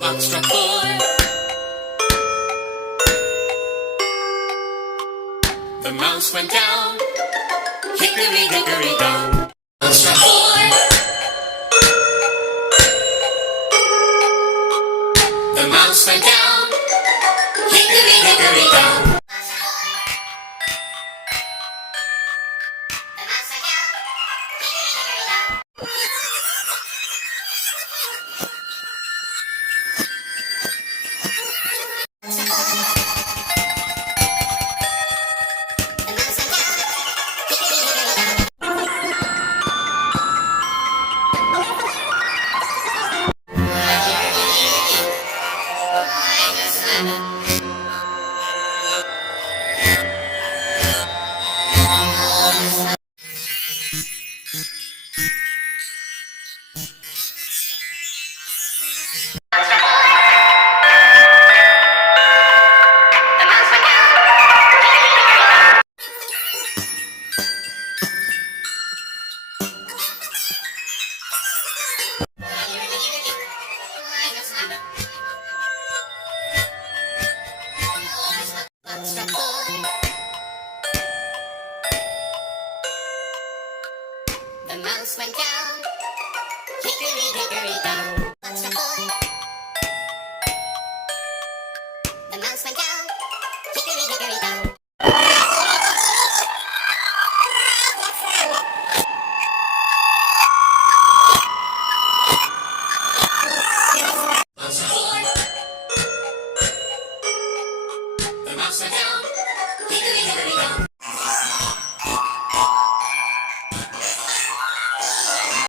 Clock struck 4. The mouse went down. Hickory dickory down. Clock struck 4. The mouse went down. Hickory dickory down.